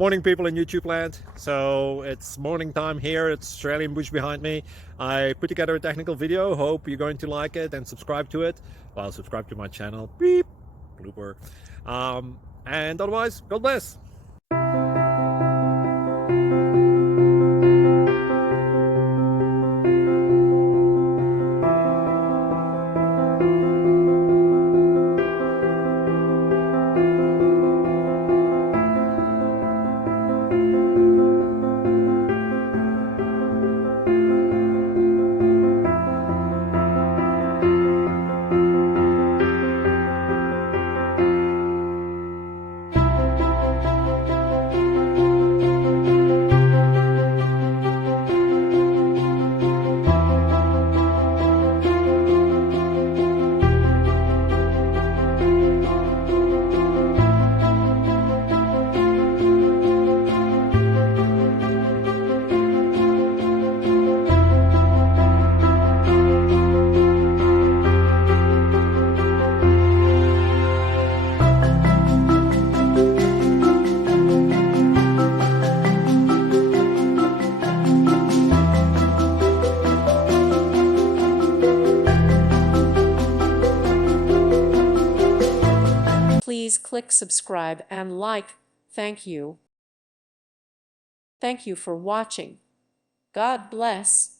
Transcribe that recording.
Morning, people in YouTube land. So it's morning time here. It's Australian bush behind me. I put together a technical video. Hope you're going to like it and subscribe to it. Well, subscribe to my channel. Beep. Blooper. And otherwise, God bless. Please click subscribe and like. Thank you. Thank you for watching. God bless.